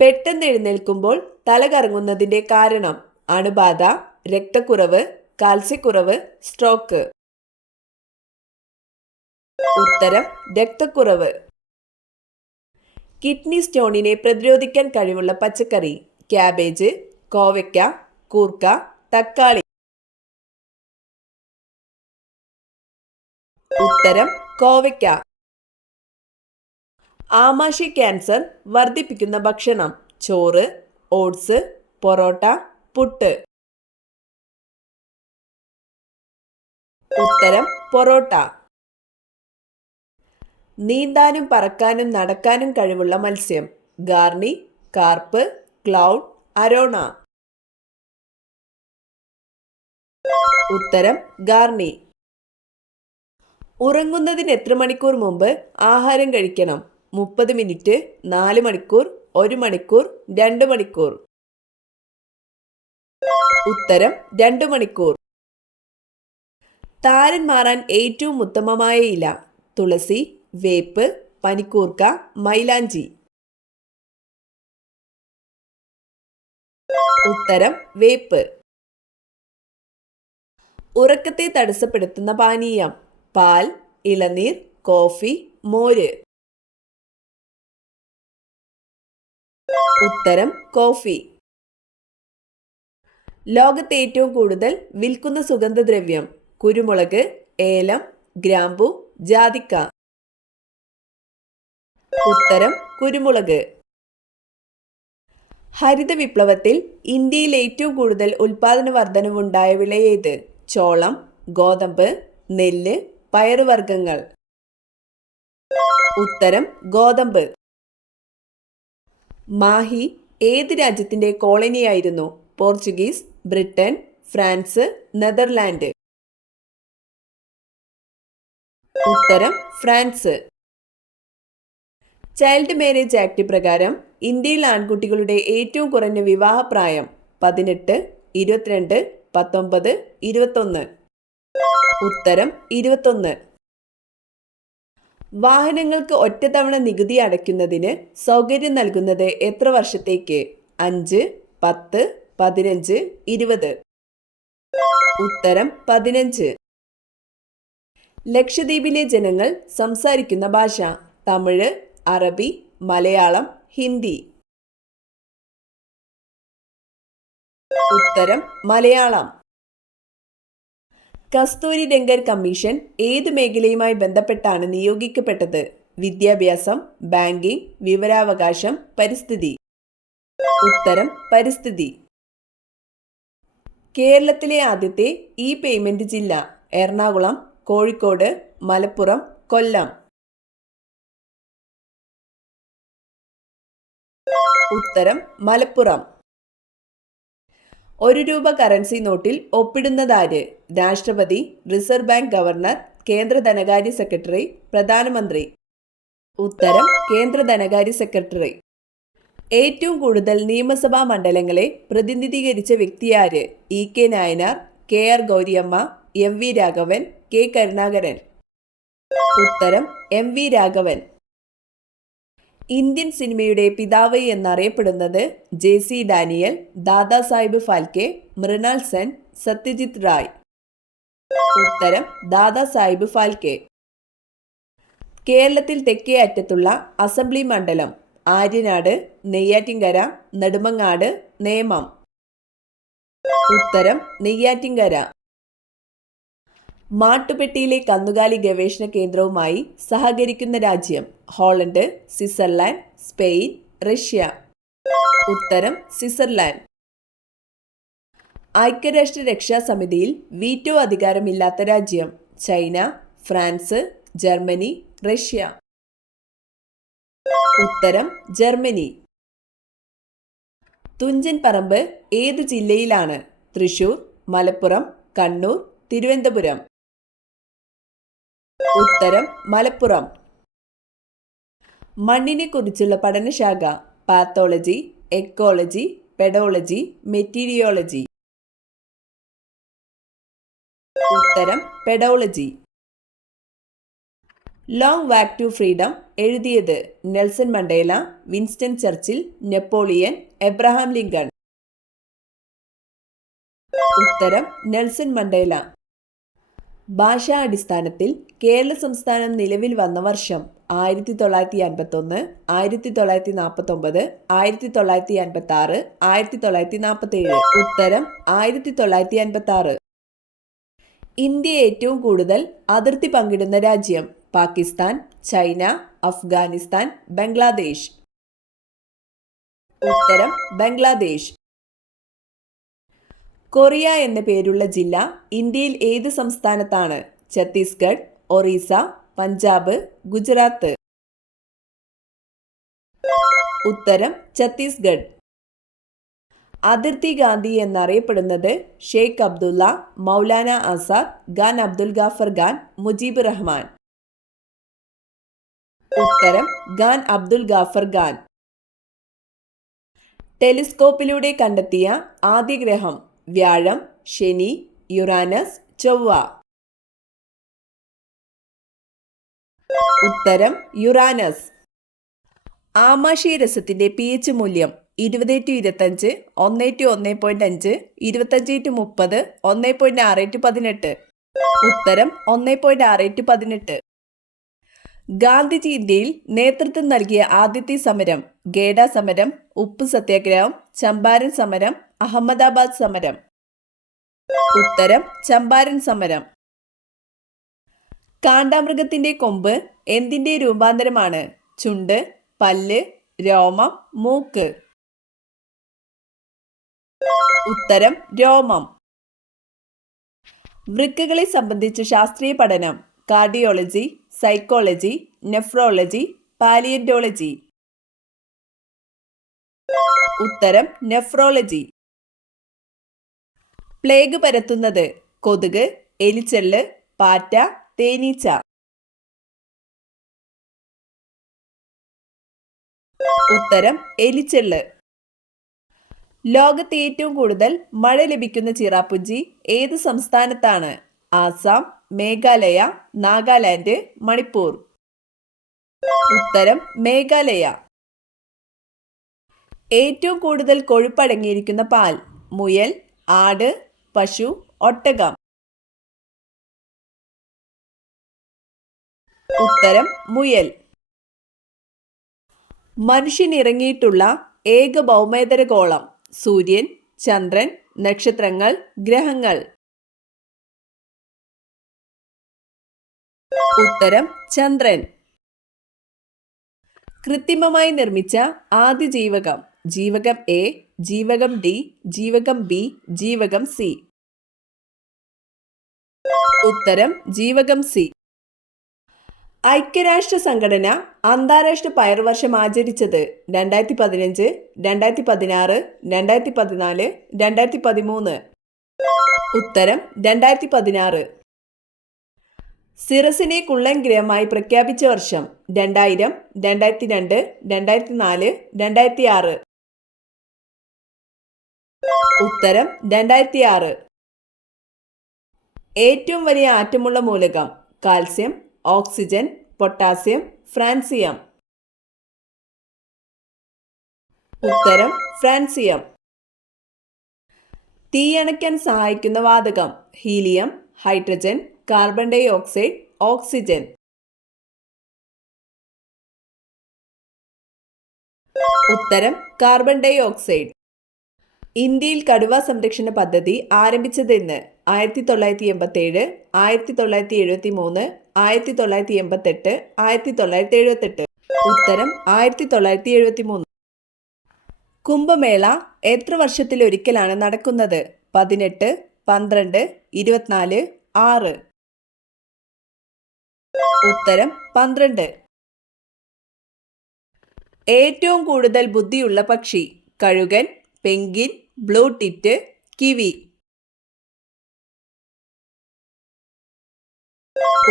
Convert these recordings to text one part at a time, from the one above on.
പെട്ടെന്ന് എഴുന്നേൽക്കുമ്പോൾ തല കറങ്ങുന്നതിന്റെ കാരണം അണുബാധ, രക്തക്കുറവ്, കാൽസ്യക്കുറവ്, സ്ട്രോക്ക്. ഉത്തരം രക്തക്കുറവ്. കിഡ്നി സ്റ്റോണിനെ പ്രതിരോധിക്കാൻ കഴിവുള്ള പച്ചക്കറി: ക്യാബേജ്, കോവയ്ക്ക, കൂർക്ക, തക്കാളി. ഉത്തരം കോവയ്ക്ക. ആമാശയ ക്യാൻസർ വർദ്ധിപ്പിക്കുന്ന ഭക്ഷണം: ചോറ്, ഓട്സ്, പൊറോട്ട, പുട്ട്. ഉത്തരം പൊറോട്ട. നീന്താനും പറക്കാനും നടക്കാനും കഴിവുള്ള മത്സ്യം: ഗാർണി, കാർപ്പ്, ക്ലൗഡ്, അരോണ. ഉത്തരം ഗാർണി. ഉറങ്ങുന്നതിന് എത്ര മണിക്കൂർ മുമ്പ് ആഹാരം കഴിക്കണം? 30 മിനിറ്റ്, 4 മണിക്കൂർ, 1 മണിക്കൂർ, 2 മണിക്കൂർ. ഉത്തരം 2 മണിക്കൂർ. താരൻ മാറാൻ ഏറ്റവും ഉത്തമമായ ഇല: തുളസി, വേപ്പ്, പനിക്കൂർക്ക, മൈലാഞ്ചി. ഉത്തരം വേപ്പ്. ഉറക്കത്തെ തടസ്സപ്പെടുത്തുന്ന പാനീയം: പാൽ, ഇളനീർ, കോഫി, മോര്. ഉത്തരം കോഫി. ലോകത്തെ ഏറ്റവും കൂടുതൽ വിൽക്കുന്ന സുഗന്ധദ്രവ്യം: കുരുമുളക്, ഏലം, ഗ്രാമ്പു, ജാതിക്ക. ഉത്തരം കുരുമുളക്. ഹരിത വിപ്ലവത്തിൽ ഇന്ത്യയിൽ ഏറ്റവും കൂടുതൽ ഉൽപാദന വർധനവുണ്ടായ വിള ഏത്? ചോളം, ഗോതമ്പ്, നെല്ല്, പയറുവർഗ്ഗങ്ങൾ. ഉത്തരം ഗോതമ്പ്. മാഹി ഏത് രാജ്യത്തിന്റെ കോളനിയായിരുന്നു? Portuguese, Britain, France, Netherland. ഉത്തരം ഫ്രാൻസ്. ചൈൽഡ് മാരേജ് ആക്ട് പ്രകാരം ഇന്ത്യയിൽ ആൺകുട്ടികളുടെ ഏറ്റവും കുറഞ്ഞ വിവാഹപ്രായം: 18, 22, 19, 21. ഉത്തരം 21. വാഹനങ്ങൾക്ക് ഒറ്റത്തവണ നികുതി അടയ്ക്കുന്നതിന് സൗകര്യം നൽകുന്നത് എത്ര വർഷത്തേക്ക്? 5, 10, 15, 20. ഉത്തരം 15. ലക്ഷദ്വീപിലെ ജനങ്ങൾ സംസാരിക്കുന്ന ഭാഷ: തമിഴ്, അറബി, മലയാളം, ഹിന്ദി. ഉത്തരം മലയാളം. കസ്തൂരി രംഗൻ കമ്മീഷൻ ഏത് മേഖലയുമായി ബന്ധപ്പെട്ടാണ് നിയോഗിക്കപ്പെട്ടത്? വിദ്യാഭ്യാസം, ബാങ്കിംഗ്, വിവരാവകാശം, പരിസ്ഥിതി. ഉത്തരം പരിസ്ഥിതി. കേരളത്തിലെ ആദ്യത്തെ ഇ പേയ്മെന്റ് ജില്ല: എറണാകുളം, കോഴിക്കോട്, മലപ്പുറം, കൊല്ലം. ഉത്തരം മലപ്പുറം. 1 രൂപ കറൻസി നോട്ടിൽ ഒപ്പിടുന്നതാര്? രാഷ്ട്രപതി, റിസർവ് ബാങ്ക് ഗവർണർ, കേന്ദ്ര ധനകാര്യ സെക്രട്ടറി, പ്രധാനമന്ത്രി. ഉത്തരം കേന്ദ്ര ധനകാര്യ സെക്രട്ടറി. ഏറ്റവും കൂടുതൽ നിയമസഭാ മണ്ഡലങ്ങളെ പ്രതിനിധീകരിച്ച വ്യക്തിയാര്? E K Nayanar, K R Gouriamma, M V Raghavan, K Karunakaran. ഉത്തരം എം വി രാഘവൻ. ഇന്ത്യൻ സിനിമയുടെ പിതാവ് എന്നറിയപ്പെടുന്നത്? J C Daniel, Dadasaheb Phalke, Mrinal Sen, Satyajit Ray. ഉത്തരം ദാദാസാഹിബ് ഫാൽക്കെ. കേരളത്തിൽ തെക്കേ അറ്റത്തുള്ള അസംബ്ലി മണ്ഡലം: ആര്യനാട്, നെയ്യാറ്റിൻകര, നെടുമങ്ങാട്, നേമം. ഉത്തരം നെയ്യാറ്റിൻകര. മാട്ടുപ്പെട്ടിയിലെ കന്നുകാലി ഗവേഷണ കേന്ദ്രവുമായി സഹകരിക്കുന്ന രാജ്യം: ഹോളണ്ട്, സ്വിറ്റ്സർലാൻഡ്, സ്പെയിൻ, റഷ്യ. ഉത്തരം സ്വിറ്റ്സർലാൻഡ്. ഐക്യരാഷ്ട്ര രക്ഷാസമിതിയിൽ വീറ്റോ അധികാരമില്ലാത്ത രാജ്യം: ചൈന, ഫ്രാൻസ്, ജർമ്മനി, റഷ്യ. ഉത്തരം ജർമ്മനി. തുഞ്ചൻ പറമ്പ് ഏത് ജില്ലയിലാണ്? തൃശൂർ, മലപ്പുറം, കണ്ണൂർ, തിരുവനന്തപുരം. ഉത്തരം മലപ്പുറം. മണ്ണിനെ കുറിച്ചുള്ള പഠനശാഖ: പാത്തോളജി, എക്കോളജി, പെഡോളജി, മെറ്റീരിയോളജി. ഉത്തരം pedology. Long walk to freedom എഴുതിയത് Nelson Mandela, Winston Churchill, Napoleon, Abraham Lincoln. ഉത്തരം നെൽസൺ മണ്ടേല. ഭാഷാ അടിസ്ഥാനത്തിൽ കേരള സംസ്ഥാനം നിലവിൽ വന്ന വർഷം 1951, 1949, 1956, 1947. ഉത്തരം 1956. ഇന്ത്യ ഏറ്റവും കൂടുതൽ അതിർത്തി പങ്കിടുന്ന രാജ്യം പാകിസ്ഥാൻ, ചൈന, അഫ്ഗാനിസ്ഥാൻ, ബംഗ്ലാദേശ്. ഉത്തരം ബംഗ്ലാദേശ്. കൊറിയ എന്ന പേരുള്ള ജില്ല ഇന്ത്യയിൽ ഏത് സംസ്ഥാനത്താണ്? ഛത്തീസ്ഗഡ്, ഒറീസ, പഞ്ചാബ്, ഗുജറാത്ത്. ഉത്തരം ഛത്തീസ്ഗഡ്. അതിർത്തി ഗാന്ധി എന്നറിയപ്പെടുന്നത് ഷെയ്ഖ് അബ്ദുള്ള, മൗലാന ആസാദ്, ഖാൻ അബ്ദുൽ ഗാഫർ ഖാൻ, മുജീബ് റഹ്മാൻ. ഉത്തരം ഖാൻ അബ്ദുൽ ഗാഫർ ഖാൻ. ടെലിസ്കോപ്പിലൂടെ കണ്ടെത്തിയ ആദ്യ ഗ്രഹം വ്യാഴം, ശനി, യുറാനസ്, ചൊവ്വ. ഉത്തരം യുറാനസ്. ആമാശയരസത്തിന്റെ pH മൂല്യം 20:25, 1:1.5, 25:30, 1.6:18. ഉത്തരം 1.6:18. ഗാന്ധിജി ഇന്ത്യയിൽ നേതൃത്വം നൽകിയ ആദ്യത്തെ സമരം ഗേഡ സമരം, ഉപ്പ് സത്യാഗ്രഹം, ചമ്പാരൻ സമരം, അഹമ്മദാബാദ് സമരം. ഉത്തരം ചമ്പാരൻ സമരം. കാണ്ടാമൃഗത്തിന്റെ കൊമ്പ് എന്തിന്റെ രൂപാന്തരമാണ്? ചുണ്ട്, പല്ല്, രോമം, മൂക്ക്. ഉത്തരം രോമം. വൃക്കകളെ സംബന്ധിച്ച ശാസ്ത്രീയ പഠനം കാർഡിയോളജി, സൈക്കോളജി, നെഫ്രോളജി, പാലിയന്റോളജി. ഉത്തരം നെഫ്രോളജി. പ്ലേഗ് പരത്തുന്നത് കൊതുക്, എലിച്ചെള്ള്, പാറ്റ, തേനീച്ച. ഉത്തരം എലിച്ചെള്ള്. ലോകത്ത് ഏറ്റവും കൂടുതൽ മഴ ലഭിക്കുന്ന ചിറാപ്പുഞ്ചി ഏത് സംസ്ഥാനത്താണ്? ആസാം, മേഘാലയ, നാഗാലാൻഡ്, മണിപ്പൂർ. ഉത്തരം മേഘാലയ. ഏറ്റവും കൂടുതൽ കൊഴുപ്പടങ്ങിയിരിക്കുന്ന പാൽ മുയൽ, ആട്, പശു, ഒട്ടകം. ഉത്തരം മുയൽ. മനുഷ്യൻ ഇറങ്ങിയിട്ടുള്ള ഏക ഭൗമേതര ഗോളം സൂര്യൻ, ചന്ദ്രൻ, നക്ഷത്രങ്ങൾ, ഗ്രഹങ്ങൾ. ഉത്തരം ചന്ദ്രൻ. കൃത്രിമമായി നിർമ്മിച്ച ആദ്യ ജീവകം ജീവകം എ, ജീവകം ഡി, ജീവകം ബി, ജീവകം സി. ഉത്തരം ജീവകം സി. ഐക്യരാഷ്ട്ര സംഘടന അന്താരാഷ്ട്ര പയർവർഷം ആചരിച്ചത് 2015, 2016, 2014, 2013. ഉത്തരം 2016. സിറസിനെ കുള്ളൻ ഗ്രഹമായി പ്രഖ്യാപിച്ച വർഷം 2000, 2002, 2004, 2006. ഉത്തരം 2006. ഏറ്റവും വലിയ ആറ്റമുള്ള മൂലകം കാൽസ്യം, ഓക്സിജൻ, പൊട്ടാസ്യം, ഫ്രാൻസിയം. ഉത്തരം ഫ്രാൻസിയം. തീയണയ്ക്കാൻ സഹായിക്കുന്ന വാതകം helium, hydrogen, carbon dioxide, oxygen. ഉത്തരം കാർബൺ ഡൈ ഓക്സൈഡ്. ഇന്ത്യയിൽ കടുവ സംരക്ഷണ പദ്ധതി ആരംഭിച്ചതെന്ന്? 1987, 1973, 1988, 1978. ഉത്തരം 1973. കുംഭമേള എത്ര വർഷത്തിലൊരിക്കലാണ് നടക്കുന്നത്? 18, 12, 24, 6. ഉത്തരം 12. ഏറ്റവും കൂടുതൽ ബുദ്ധിയുള്ള പക്ഷി കഴുകൻ, പെൻഗ്വിൻ, ബ്ലൂ ടിറ്റ്, കിവി.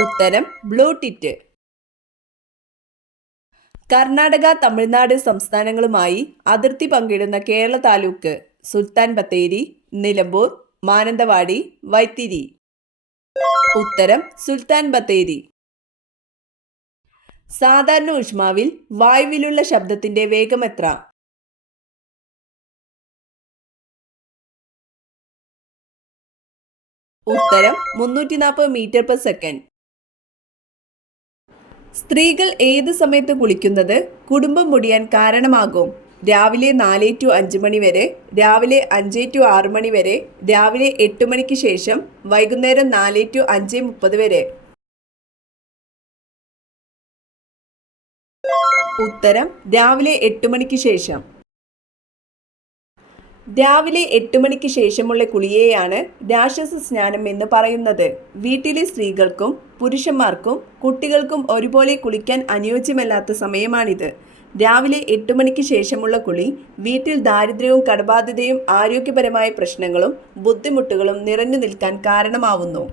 ഉത്തരം ബ്ലൂ ടിറ്റ്. കർണാടക, തമിഴ്നാട് സംസ്ഥാനങ്ങളുമായി അതിർത്തി പങ്കിടുന്ന കേരള താലൂക്ക് സുൽത്താൻ ബത്തേരി, നിലമ്പൂർ, മാനന്തവാടി, വൈത്തിരി. ഉത്തരം സുൽത്താൻ ബത്തേരി. സാധാരണ ഊഷ്മാവിൽ വായുവിലുള്ള ശബ്ദത്തിന്റെ വേഗം എത്ര? ഉത്തരം 340 മീറ്റർ പെർ സെക്കൻഡ്. സ്ത്രീകൾ ഏത് സമയത്ത് കുളിക്കുന്നത് കുടുംബം മുടിയാൻ കാരണമാകും? രാവിലെ 4 to 5 മണി വരെ, രാവിലെ 5 to 6 മണി വരെ, രാവിലെ 8 മണിക്ക് ശേഷം, വൈകുന്നേരം 4 to 5:30 വരെ. ഉത്തരം രാവിലെ 8 മണിക്ക് ശേഷം. രാവിലെ 8 മണിക്ക് ശേഷമുള്ള കുളിയെയാണ് രാക്ഷസ സ്നാനം എന്ന് പറയുന്നത്. വീട്ടിലെ സ്ത്രീകൾക്കും പുരുഷന്മാർക്കും കുട്ടികൾക്കും ഒരുപോലെ കുളിക്കാൻ അനുയോജ്യമല്ലാത്ത സമയമാണിത്. രാവിലെ 8 മണിക്ക് ശേഷമുള്ള കുളി വീട്ടിൽ ദാരിദ്ര്യവും കടബാധ്യതയും ആരോഗ്യപരമായ പ്രശ്നങ്ങളും ബുദ്ധിമുട്ടുകളും നിറഞ്ഞു നിൽക്കാൻ കാരണമാവുന്നു.